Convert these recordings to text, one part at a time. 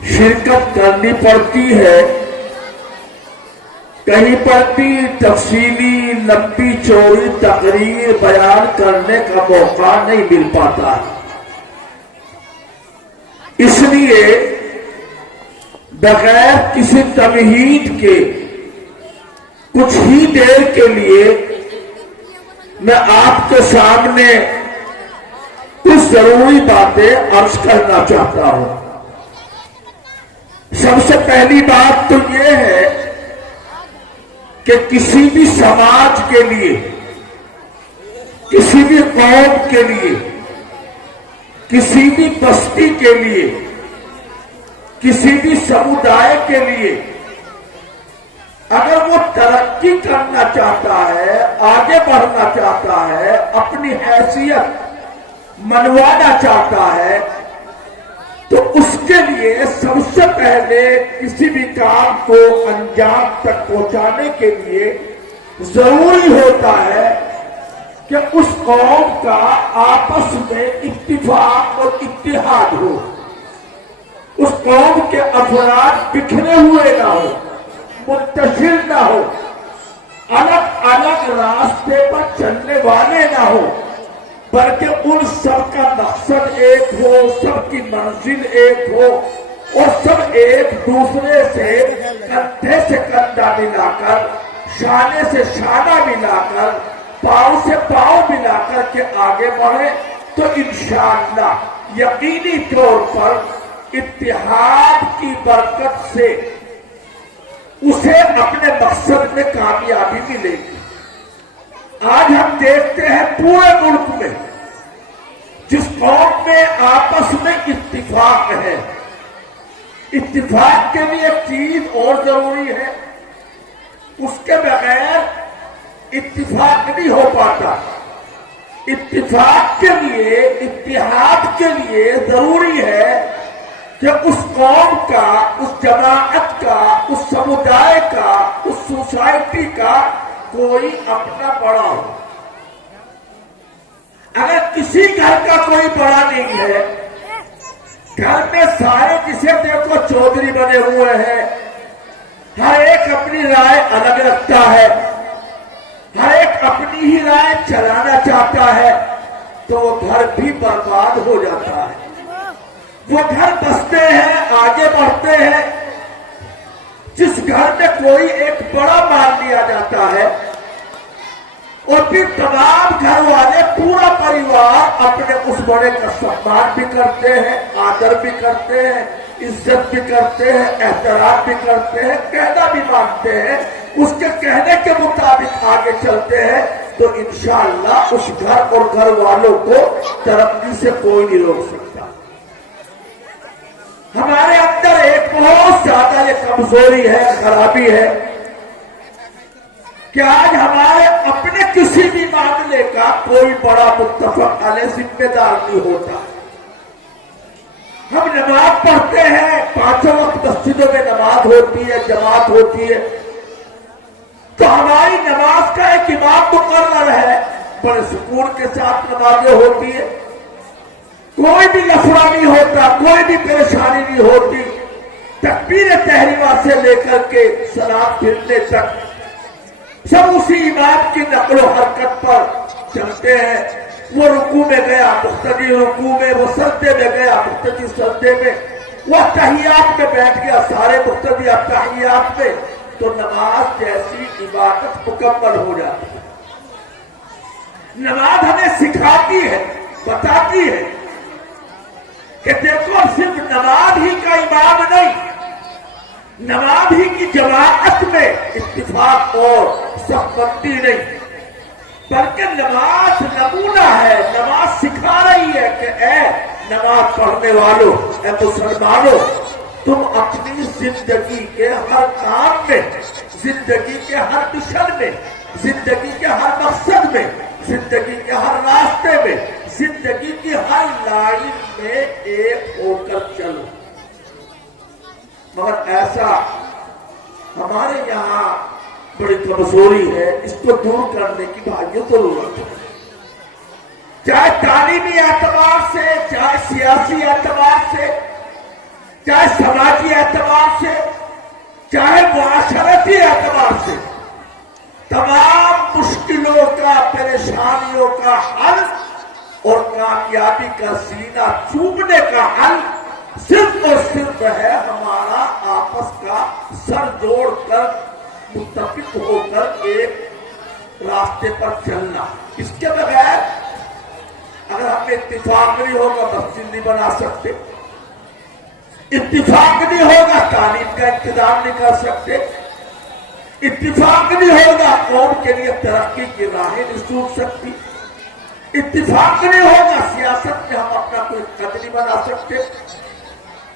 شرکت کرنی پڑتی ہے، کہیں پر بھی تفصیلی لمبی چوڑی تقریر بیان کرنے کا موقع نہیں مل پاتا، اس لیے بغیر کسی تمہید کے کچھ ہی دیر کے لیے میں آپ کے سامنے کچھ ضروری باتیں عرض کرنا چاہتا ہوں۔ سب سے پہلی بات تو یہ ہے کہ کسی بھی سماج کے لیے، کسی بھی قوم کے لیے، کسی بھی بستی کے لیے، کسی بھی سمودائے کے لیے اگر وہ ترقی کرنا چاہتا ہے، آگے بڑھنا چاہتا ہے، اپنی حیثیت منوانا چاہتا ہے، تو اس کے لیے سب سے پہلے کسی بھی کام کو انجام تک پہنچانے کے لیے ضروری ہوتا ہے کہ اس قوم کا آپس میں اتفاق اور اتحاد ہو، اس قوم کے افراد بکھرے ہوئے نہ ہو، منتشر نہ ہو، الگ الگ راستے پر چلنے والے نہ ہو، بلکہ ان سب کا مقصد ایک ہو، سب کی منزل ایک ہو، اور سب ایک دوسرے سے کندھے سے کندھا ملا کر، شانے سے شانہ ملا کر، پاؤں سے پاؤں ملا کر کے آگے بڑھے، تو انشاءاللہ یقینی طور پر اتحاد کی برکت سے اسے اپنے مقصد میں کامیابی ملے گی۔ آج ہم دیکھتے ہیں پورے ملک میں جس قوم میں آپس میں اتفاق ہے، اتفاق کے لیے ایک چیز اور ضروری ہے، اس کے بغیر اتفاق نہیں ہو پاتا۔ اتفاق کے لیے، اتحاد کے لیے ضروری ہے کہ اس قوم کا، اس جماعت کا، اس سمودائے کا، اس سوسائٹی کا کوئی اپنا بڑا ہو۔ اگر کسی گھر کا کوئی بڑا نہیں ہے، گھر میں سارے جسے دیکھو چودھری بنے ہوئے ہیں، ہر ایک اپنی رائے الگ رکھتا ہے، ہر ایک اپنی ہی رائے چلانا چاہتا ہے، تو وہ گھر بھی برباد ہو جاتا ہے۔ وہ گھر بستے ہیں، آگے بڑھتے ہیں۔ جس گھر میں کوئی ایک بڑا مان لیا جاتا ہے اور پھر تمام گھر والے، پورا پریوار اپنے اس بڑے کا سمان بھی کرتے ہیں، آدر بھی کرتے ہیں، عزت بھی کرتے ہیں، احترام بھی کرتے ہیں، کہنا بھی مانتے ہیں، اس کے کہنے کے مطابق آگے چلتے ہیں، تو انشاءاللہ اس گھر اور گھر والوں کو ترقی سے کوئی نہیں روک سکتا۔ ہمارے اندر ایک بہت زیادہ یہ کمزوری ہے، خرابی ہے کہ آج ہمارے اپنے کسی بھی معاملے کا کوئی بڑا متفق علیہ ذمہ دار نہیں ہوتا۔ ہم نماز پڑھتے ہیں، پانچوں وقت مسجدوں میں نماز ہوتی ہے، جماعت ہوتی ہے، تو ہماری نماز کا ایک امام مقرر ہے، بڑے سکون کے ساتھ نمازیں ہوتی ہے، کوئی بھی لفڑا نہیں ہوتا، کوئی بھی پریشانی نہیں ہوتی، تکبیر تحریمہ سے لے کر کے سلام پھرنے تک سب اسی امام کی نقل و حرکت پر چلتے ہیں۔ وہ رکوع میں گیا، مقتدی رکوع میں، وہ سجدے میں گیا، مقتدی سجدے میں، وہ تحیات میں بیٹھ گیا، سارے مقتدی تحیات میں، تو نماز جیسی عبادت مکمل ہو جاتی ہے۔ نماز ہمیں سکھاتی ہے، بتاتی ہے کہ دیکھو صرف نماز ہی کا امام نہیں، نماز ہی کی جماعت میں اتفاق اور صف بندی نہیں، بلکہ نماز نمونہ ہے، نماز سکھا رہی ہے کہ اے نماز پڑھنے والوں، اے مسلمانوں، تم اپنی زندگی کے ہر کام میں، زندگی کے ہر مشن میں، زندگی کے ہر مقصد میں، زندگی کے ہر راستے میں، زندگی کی ہر لائن میں ایک ہو کر چلو۔ مگر ایسا ہمارے یہاں بڑی کمزوری ہے، اس کو دور کرنے کی بھائیوں ضرورت ہے، چاہے تعلیمی اعتبار سے، چاہے سیاسی اعتبار سے، چاہے سماجی اعتبار سے، چاہے معاشرتی اعتبار سے، تمام مشکلوں کا، پریشانیوں کا حل اور کامیابی کا سینہ چومنے کا حل صرف اور صرف ہے ہمارا آپس کا سر جوڑ کر متفق ہو کر ایک راستے پر چلنا۔ اس کے بغیر اگر ہمیں اتفاق نہیں ہوگا مسجد نہیں بنا سکتے، اتفاق نہیں ہوگا تعلیم کا انتظام نہیں کر سکتے، اتفاق نہیں ہوگا قوم کے لیے ترقی کی راہیں نہیں سوچ سکتی، اتفاق نہیں ہوگا سیاست میں ہم اپنا کوئی قد نہیں بنا سکتے۔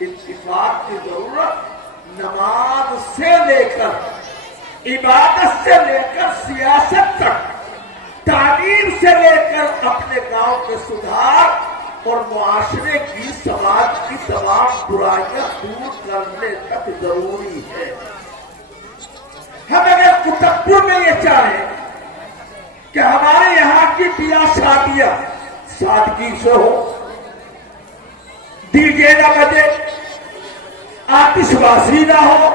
اتفاق کی ضرورت نماز سے لے کر، عبادت سے لے کر سیاست تک، تعلیم سے لے کر اپنے گاؤں کے سدھار اور معاشرے کی، سماج کی تمام برائیاں دور کرنے تک ضروری ہے۔ ہم اگر کتبپور میں یہ چاہیں کہ ہمارے یہاں کی بیاہ شادیاں سادگی سے ہو، ڈی جے نہ بجے، آتش بازی نہ ہو،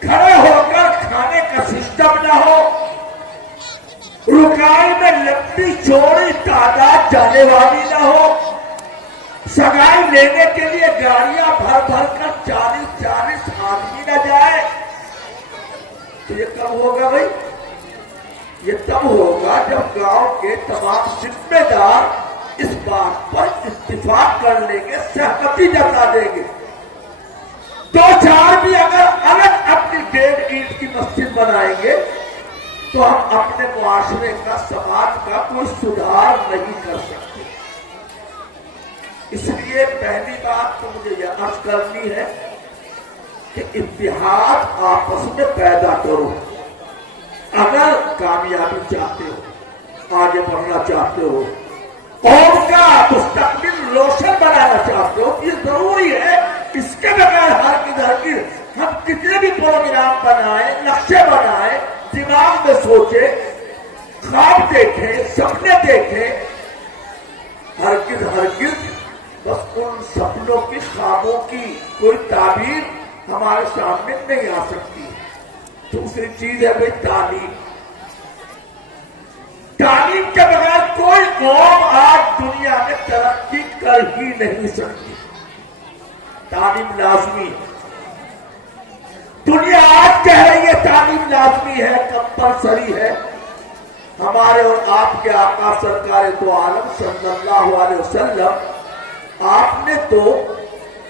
کھڑے ہو کر کھانے کا سسٹم نہ ہو، رکائی میں لمبی چوڑی تعداد جانے والی نہ ہو، سگائی لینے کے لیے گاڑیاں بھر بھر کر 40 آدمی نہ جائے، تو یہ کب ہوگا بھائی؟ یہ تب ہوگا جب گاؤں کے تمام ذمہ دار اس بات پر اتفاق کر لیں گے، سہمتی جتا دیں گے۔ دو چار بھی اگر الگ اپنی 1.5 اینٹ کی مسجد بنائیں گے تو ہم اپنے معاشرے کا، سماج کا کوئی سدھار نہیں کر سکتے۔ اس لیے پہلی بات تو مجھے یہ عرض کرنی ہے کہ اتحاد آپس میں پیدا کرو۔ اگر کامیابی چاہتے ہو، آگے بڑھنا چاہتے ہو، قوم کا مستقبل روشن بنانا چاہتے ہو، یہ ضروری ہے۔ اس کے بغیر ہرگز ہم کتنے بھی پروگرام بنائیں، نقشے بنائیں، دماغ میں سوچے، خواب دیکھیں، سپنے دیکھیں، ہرگز بس ان سپنوں کی، خوابوں کی کوئی تعبیر ہمارے سامنے نہیں آ سکتی۔ دوسری چیز ہے بھائی تعلیم۔ تعلیم کے بغیر کوئی قوم آج دنیا میں ترقی کر ہی نہیں سکتی۔ تعلیم لازمی ہے۔ دنیا آج کہہ رہی ہے تعلیم لازمی ہے، کمپلسری ہے۔ ہمارے اور آپ کے آقا سرکار دو عالم صلی اللہ علیہ وسلم، آپ نے تو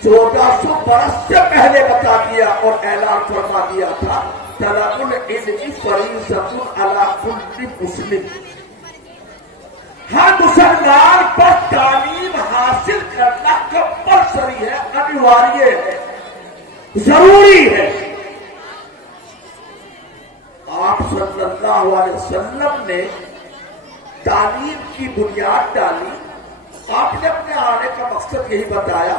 1400 برس سے پہلے بتا دیا اور اعلان فرما دیا تھا، طلب العلم فریضۃ علی کل مسلم۔ ہر مسلمان پر تعلیم حاصل کرنا کمپلسری ہے، انواریہ ہے، ضروری ہے۔ آپ صلی اللہ علیہ وسلم نے تعلیم کی بنیاد ڈالی۔ آپ نے اپنے آنے کا مقصد یہی بتایا،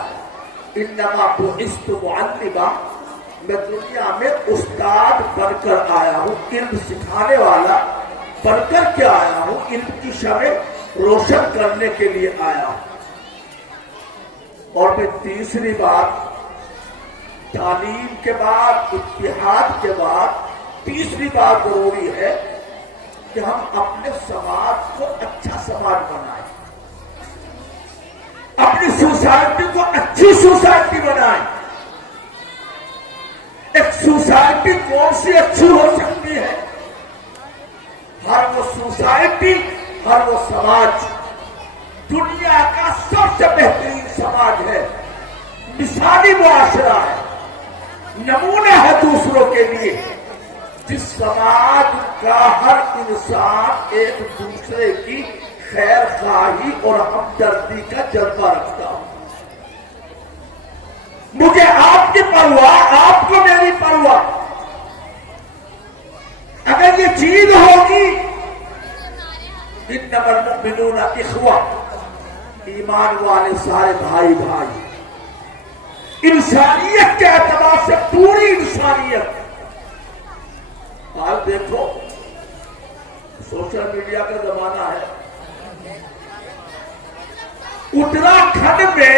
انما بعثت معلما، میں دنیا میں استاد بن کر آیا ہوں، علم سکھانے والا بن کر کے آیا ہوں، علم کی شمع روشن کرنے کے لیے آیا ہوں۔ اور پھر تیسری بات، تعلیم کے بعد، اتحاد کے بعد تیسری بات ضروری ہے کہ ہم اپنے سماج کو اچھا سماج بنائیں، اپنی سوسائٹی کو اچھی سوسائٹی بنائیں۔ ایک سوسائٹی کون سی اچھی ہو سکتی ہے؟ ہر وہ سوسائٹی، ہر وہ سماج دنیا کا سب سے بہترین سماج ہے، مثالی معاشرہ ہے، نمونہ ہے دوسروں کے لیے، جس سماج کا ہر انسان ایک دوسرے کی خیر خواہی اور ہمدردی کا جذبہ رکھتا ہو۔ مجھے آپ کی پرواہ، آپ کو میری پرواہ، اگر یہ چیز ہوگی، انما المؤمنون اخوہ، ایمان والے سارے بھائی بھائی، انسانیت کے اعتبار سے پوری انسانیت۔ آج دیکھو سوشل میڈیا کا زمانہ ہے، اتراکھنڈ میں